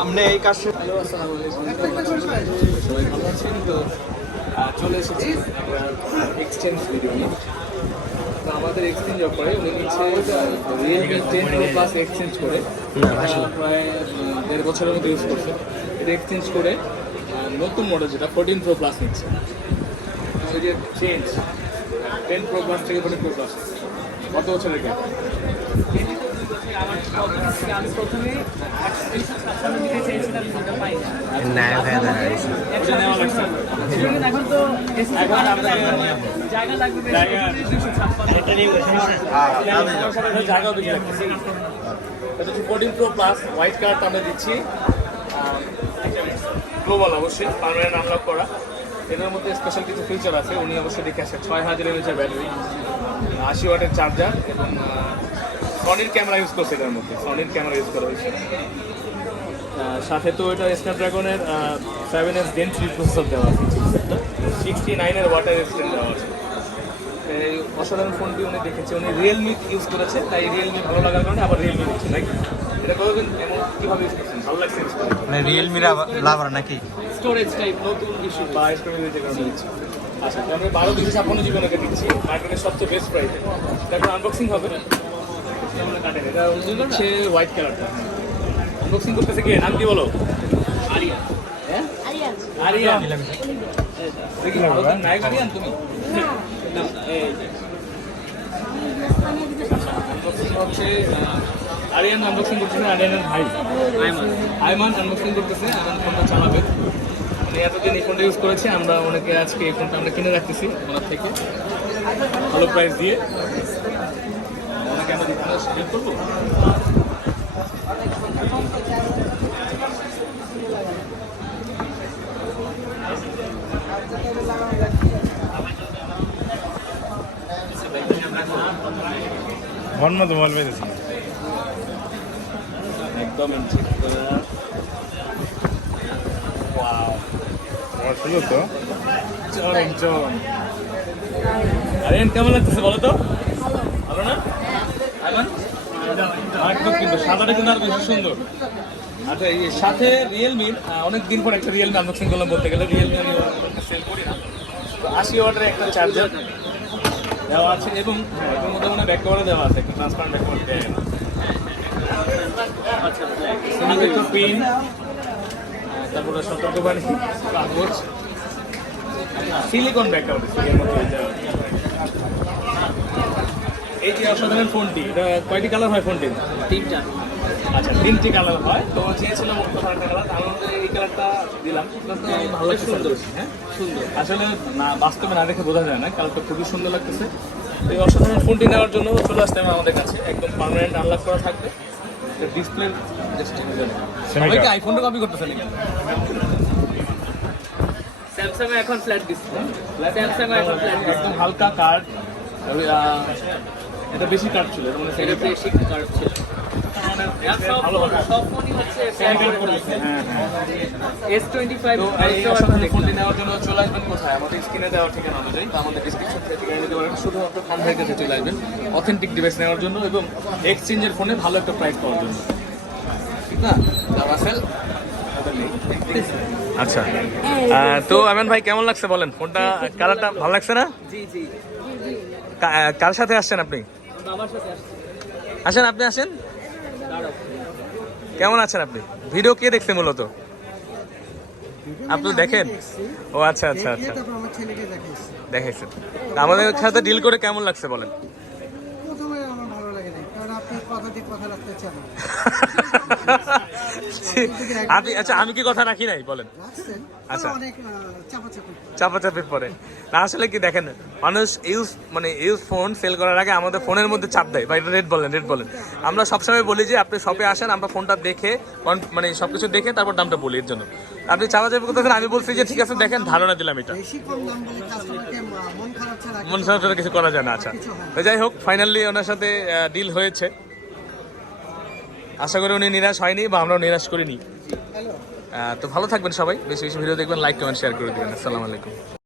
সামনে এই কাজ সবাই ভালো আছেন তো চলে এসেছি এক্সচেঞ্জ ভিডিও নিয়ে। তো আমাদের এক্সচেঞ্জ অফারে উনি নিচ্ছে Realme ten pro plus exchange করে। প্রায় দেড় বছরের মতো ইউজ করছে। এটা এক্সচেঞ্জ করে নতুন মডেল যেটা ফোরটিন প্রো প্লাস নিচ্ছে। ওই যে চেঞ্জ টেন প্রো প্লাস থেকে ফোরটিন প্রো প্লাস কত বছরের গ্যাপ আমি প্রথমে আমি নিতে চেয়েছিলাম যেটা পাই না। নায়ক দাঁড়াইছে ওটা নেওয়া লাগছে সেজন্য এখন তো এসি এখন আমরা জায়গা লাগবে জায়গা- দুশো ছাপ্পান্ন জায়গাও বেশি লাগতেছে এটা হচ্ছে ফোরটিন প্রো প্লাস হোয়াইট কালারটা আমরা দিচ্ছি গ্লোবাল অবশ্যই পারমানেন্ট আনলক করা এটার মধ্যে স্পেশাল কিছু ফিচার আছে উনি অবশ্যই দেখে আসে ছয় হাজার এমএচের ব্যাটারি আশি ওয়াটের চার্জার এবং সনির ক্যামেরা ইউজ করছে এটার মধ্যে। সনির ক্যামেরা ইউজ করা হয়েছে। সাথে তো এটা স্ন্যাপড্রাগনের seven S gen three processor দেওয়া আছে। সিক্সটি নাইনের ওয়াটার এক্সটেন্ড দেওয়া আছে। অসাধারণ ফোনটি উনি দেখেছে। উনি রিয়েলমি ইউজ করেছে তাই রিয়েলমি ভালো লাগার কারণে আবার রিয়েলমি নিচ্ছে নাকি এটা কতদিন এমন কীভাবে ইউজ করছেন? ভালো লাগছে মানে রিয়েলমির লাভার নাকি? স্টোরেজ টাইপ নতুন ইস্যু বা স্টোরেজ যে কারণে। দিচ্ছি আচ্ছা আমি বারো দুশো ছাপ্পান্ন জীবন ওকে দিচ্ছি। মার্কেটের সবচেয়ে বেস্ট প্রাইসে এখন আনবক্সিং হবে। এটা হচ্ছে হোয়াইট কালারটা আনবক্সিং করতেছে কি? নাম কি বলো? আরিয়া হ্যাঁ? আরিয়া নায়ক আরিয়ান তুমি? হচ্ছে আরিয়ান আনবক্সিং করতেছে আরিয়ানের ভাই। আনবক্সিং করতেছে ফোনটা চালাবে। উনি এতদিন এই ফোনটা ইউজ করেছে আমরা অনেকে আজকে এই ফোনটা আমরা কিনে রাখতেছি ওনার থেকে। ভালো প্রাইস দিয়ে। ওনাকে করব মন মতো বল পেরেছি একদম ওয়াও তো জন একজন কেমন লাগতেছে বলো তো? ভালো না? একদম কিন্তু সাদাটা কিন্তু আরও বেশি সুন্দর। আচ্ছা সাথে রিয়েলমির অনেক দিন পর একটা রিয়েলমি আনবক্সিং করলাম বলতে গেলে। রিয়েলমি আশি ওয়াটের একটা চার্জার দেওয়া আছে এবং হ্যাঁ, এটার দেওয়া আছে একটা ট্রান্সপারেন্ট ব্যাক কভার সুন্দর পিন তারপরে কাগজ। এর মধ্যে দেওয়া। এই যে অসাধারণ ফোনটি এটা কয়টি কালার হয় ফোনটি তিনটা। আচ্ছা তিনটি কালার হয়। তো চেয়েছিলাম অন্য কালারটা কালার মধ্যে এই কালারটা দিলাম। কালারটা ভালো লাগছে সুন্দর। হ্যাঁ? সুন্দর। আসলে না বাস্তবে না দেখে বোঝা যায় না কালারটা খুবই সুন্দর লাগতেছে। এই অসাধারণ ফোনটি নেওয়ার জন্য চলে আসতে হবে আমাদের কাছে। একদম পার্মানেন্ট আনলক করা থাকবে। ডিসপ্লে সবাইকে আইফোনটা কপি করতেছে নাকি? স্যামসাং এখন ফ্ল্যাট ডিসপ্লে স্যামসাং এখন ফ্ল্যাট ডিসপ্লে একদম হালকা কার্ড এটা বেশি কার্ড ছিল এটা মানে এটা বেশি কার্ভ ছিল। ভালো হবে সব ফোনই হচ্ছে হ্যাঁ হ্যাঁ এস টোয়েন্টি ফাইভ তো এই অসাধারণ ফোনটি নেওয়ার জন্য চলে আসবেন কোথায়? আমাদের স্ক্রিনে দেওয়া ঠিকানা অনুযায়ী। বা আমাদের ডিসক্রিপশন থেকে ঠিকানা নিতে পারেন। শুধুমাত্র ফোন ভাইয়ের কাছে চলে আসবেন। অথেন্টিক ডিভাইস নেওয়ার জন্য এবং এক্সচেঞ্জের ফোনে ভালো একটা প্রাইস পাওয়ার জন্য। ঠিক না? আচ্ছা। তো আমেন ভাই কেমন লাগছে বলেন? ফোনটা কালারটা ভালো লাগছে না? জি জি। কা- কার সাথে আসছেন আপনি? আসেন আপনি আসেন। কেমন আছেন আপনি? ভিডিও কে দেখছে মূলত? আপনি দেখেন? ও আচ্ছা আচ্ছা আচ্ছা। দেখেছেন। আমাদের সাথে ডিল করে কেমন লাগছে বলেন প্রথমে আমার ভালো লাগে না কারণ আপনি আচ্ছা আমি কি কথা রাখি নাই? বলেন। আচ্ছা। চাপাচাপির পরে। না আসলে কি দেখেন মানুষ ইউজ মানে ইউজ ফোন সেল করার আগে আমাদের ফোনের মধ্যে চাপ দেয়। বা এটা রেট বলেন রেট বলেন। আমরা সবসময় বলি যে আপনি শপে আসেন আমরা ফোনটা দেখে মানে সবকিছু দেখে তারপর দামটা বলি এর জন্য। আপনি চাপাচাপি করতেছেন আমি বলছি যে ঠিক আছে দেখেন ধারণা দিলাম এটা। মন খারাপ ছাড়া মন খারাপ ছাড়া কিছু করা যায় না আচ্ছা। যাই হোক ফাইনালি ওনার সাথে ডিল হয়েছে। আশা করি উনি নিরাশ হয়নি বা আমরাও নিরাশ করিনি। তো ভালো থাকবেন সবাই। বেশি বেশি ভিডিও দেখবেন লাইক কমেন্ট শেয়ার করে দেবেন। আসসালামু আলাইকুম।